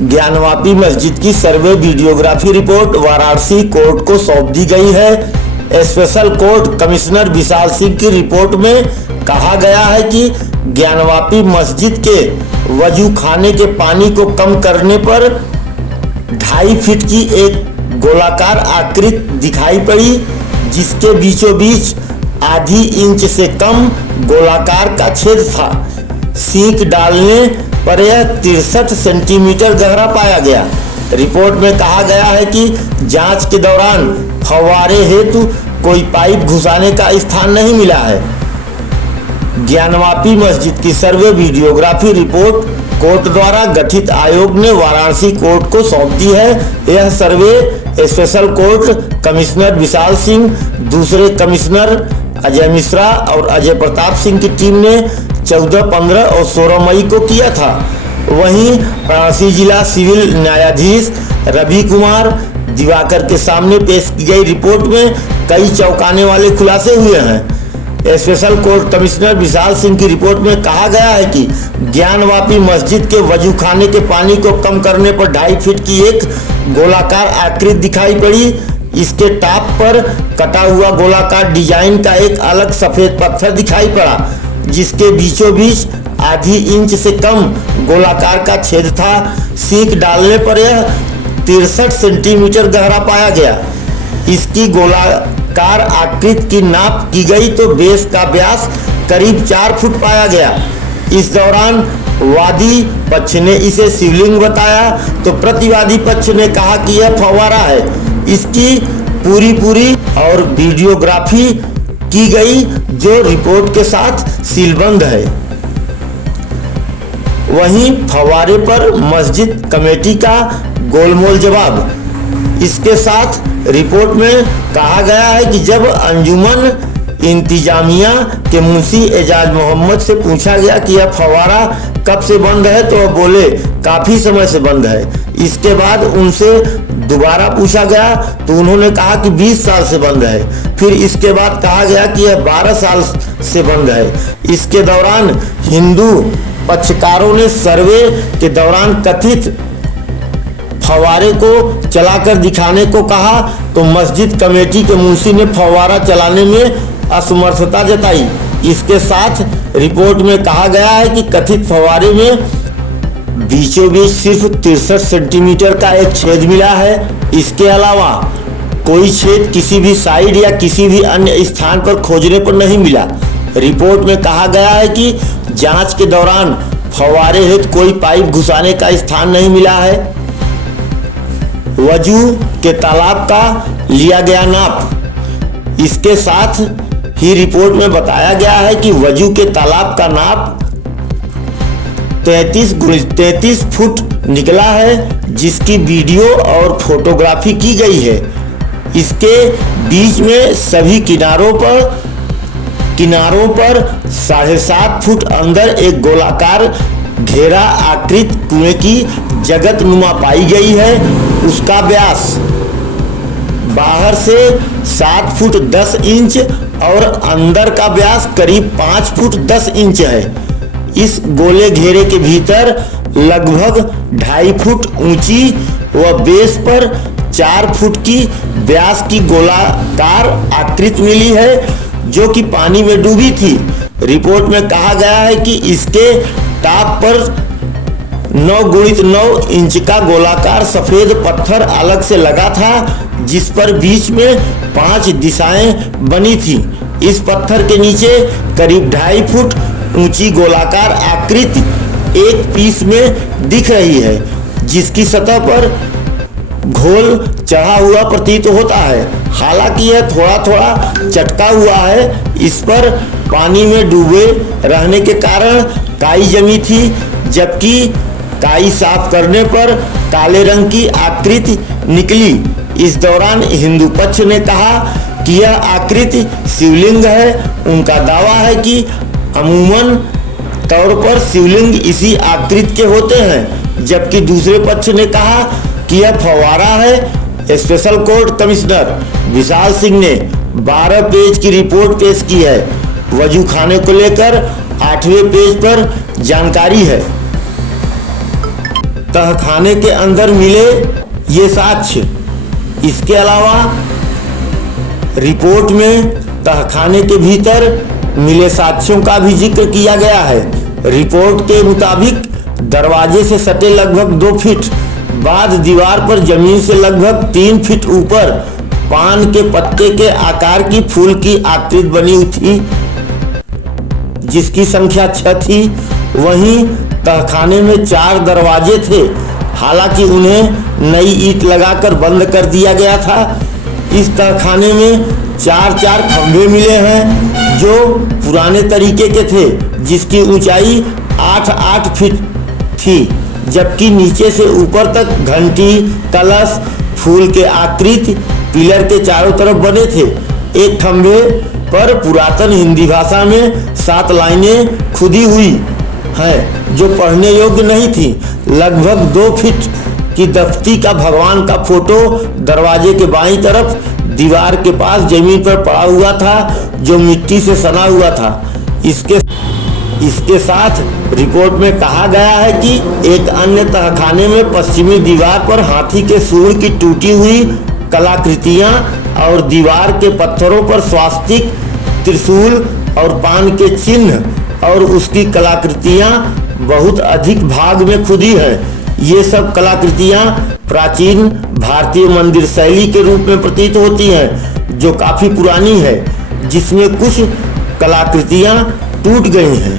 ज्ञानवापी मस्जिद की सर्वे videography report Varanasi court को सौंप दी गई है। Special court commissioner Vishal Singh की रिपोर्ट में कहा गया है कि ज्ञानवापी मस्जिद के वजू खाने के पानी को कम करने पर 2.5 फीट की एक गोलाकार आकृति दिखाई पड़ी, जिसके बीचों बीच आधी इंच से कम गोलाकार का छेद था। सींक डालने पर यह 63 सेंटीमीटर गहरा पाया गया। रिपोर्ट में कहा गया है कि जांच के दौरान फव्वारे हेतु कोई पाइप घुसाने का स्थान नहीं मिला है। ज्ञानवापी मस्जिद की सर्वे वीडियोग्राफी रिपोर्ट कोर्ट द्वारा गठित आयोग ने वाराणसी कोर्ट को सौंप दी है। यह सर्वे special court commissioner Vishal Singh, दूसरे कमिश्नर अजय मिश्रा और अजय प्रताप सिंह की टीम ने 14, 15 और 16 मई को किया था। वहीं वाराणसी जिला सिविल न्यायाधीश रवि कुमार दिवाकर के सामने पेश की गई रिपोर्ट में कई चौंकाने वाले खुलासे हुए हैं। Special court commissioner Vishal Singh की रिपोर्ट में कहा गया है कि ज्ञानवापी मस्जिद के वजू खाने के पानी को कम करने पर 2.5 फीट की एक गोलाकार आकृति दिखाई पड़ी। इसके टॉप पर कटा हुआ गोलाकार डिजाइन का एक अलग सफेद पत्थर दिखाई पड़ा, जिसके बीचों बीच आधी इंच से कम गोलाकार का छेद था। सींक डालने पर यह 63 सेंटीमीटर गहरा पाया गया। इसकी गोलाकार आकृति की नाप की गई तो बेस का व्यास करीब 4 फुट पाया गया। इस दौरान वादी पक्ष ने इसे शिवलिंग बताया तो प्रतिवादी पक्ष ने कहा कि यह फव्वारा है। इसकी पूरी और वीडियोग्राफी की गई जो रिपोर्ट के साथ सीलबंद है। वहीं फव्वारे पर मस्जिद कमेटी का गोलमोल जवाब। इसके साथ रिपोर्ट में कहा गया है कि जब अंजुमन इंतजामिया के मुंशी एजाज मोहम्मद से पूछा गया कि यह फव्वारा कब से बंद है तो वह बोले काफी समय से बंद है। इसके बाद उनसे दोबारा पूछा गया तो उन्होंने कहा कि 20 साल से बंद है। फिर इसके बाद कहा गया कि यह 12 साल से बंद है। इसके दौरान हिंदू पक्षकारों ने सर्वे के दौरान कथित फव्वारे को चलाकर दिखाने को कहा तो मस्जिद कमेटी के मुंशी ने फव्वारा चलाने में असमर्थता जताई। इसके साथ रिपोर्ट में कहा गया है कि कथित फव्वारे में बीचों बीच सिर्फ 63 सेंटीमीटर का एक छेद मिला है। इसके अलावा कोई छेद किसी भी साइड या किसी भी अन्य स्थान पर खोजने पर नहीं मिला। रिपोर्ट में कहा गया है कि जांच के दौरान फव्वारे हेतु कोई पाइप घुसाने का स्थान नहीं मिला है। वजू के तालाब का लिया गया नाप। इसके साथ ही रिपोर्ट में बताया गया है कि वजू के तालाब का नाप 33 फुट निकला है, जिसकी वीडियो और फोटोग्राफी की गई है। इसके बीच में सभी किनारों पर 7.5 फुट अंदर एक गोलाकार घेरा आकृति कुएं की जगत नुमा पाई गई है। उसका व्यास बाहर से 7 फुट 10 इंच और अंदर का व्यास करीब 5 फुट 10 इंच है। इस गोले घेरे के भीतर लगभग 2.5 फुट ऊंची व बेस पर 4 फुट की व्यास की गोलाकार आकृति मिली है, जो कि पानी में डूबी थी। रिपोर्ट में कहा गया है कि इसके टॉप पर 9x9 इंच का गोलाकार सफेद पत्थर अलग से लगा था, जिस पर बीच में 5 दिशाएं बनी थी। इस पत्थर के नीचे करीब 2.5 फुट ऊंची गोलाकार आकृति एक पीस में दिख रही है, जिसकी सतह पर घोल चढ़ा हुआ प्रतीत होता है। हालांकि यह थोड़ा चटका हुआ है। इस पर पानी में डूबे रहने के कारण काई जमी थी, जबकि काई साफ करने पर काले रंग की आकृति निकली। इस दौरान हिंदू पक्ष ने कहा कि यह आकृति शिवलिंग है। उनका दावा है कि अमूमन तौर पर शिवलिंग इसी आकृति के होते हैं, जबकि दूसरे पक्ष ने कहा कि यह फव्वारा है। Special court commissioner Vishal Singh ने 12 पेज की रिपोर्ट पेश की है। वजू खाने को लेकर 8वें पेज पर जानकारी है। तहखाने के अंदर मिले ये साक्ष्य। इसके अलावा रिपोर्ट में तहखाने के भीतर मिले साक्ष्यों का भी जिक्र किया गया है। रिपोर्ट के मुताबिक दरवाजे से सटे लगभग 2 फीट बाद दीवार पर जमीन से लगभग 3 फीट ऊपर पान के पत्ते के आकार की फूल की आकृति बनी हुई थी, जिसकी संख्या 6 थी। वहीं तहखाने में 4 दरवाजे थे, हालांकि उन्हें नई ईंट लगाकर बंद कर दिया गया था। इस तहखाने में 4 खंभे मिले हैं जो पुराने तरीके के थे, जिसकी ऊंचाई 8 फीट थी, जबकि नीचे से ऊपर तक घंटी, कलश, फूल के आकृति पिलर के चारों तरफ बने थे। एक खंभे पर पुरातन हिंदी भाषा में 7 लाइनें खुदी हुई हैं जो पढ़ने योग्य नहीं थी। लगभग 2 फीट की दफ्ती का भगवान का फोटो दरवाजे के बाईं तरफ दीवार के पास जमीन पर पड़ा हुआ था, जो मिट्टी से सना हुआ था। इसके साथ रिपोर्ट में कहा गया है कि एक अन्य तहखाने में पश्चिमी दीवार पर हाथी के सूंड की टूटी हुई कलाकृतियां और दीवार के पत्थरों पर स्वास्तिक, त्रिशूल और पान के चिन्ह और उसकी कलाकृतियां बहुत अधिक भाग में खुदी हैं। ये सब कलाकृतियां प्राचीन भारतीय मंदिर शैली के रूप में प्रतीत होती हैं, जो काफी पुरानी है, जिसमें कुछ कलाकृतियां टूट गई हैं।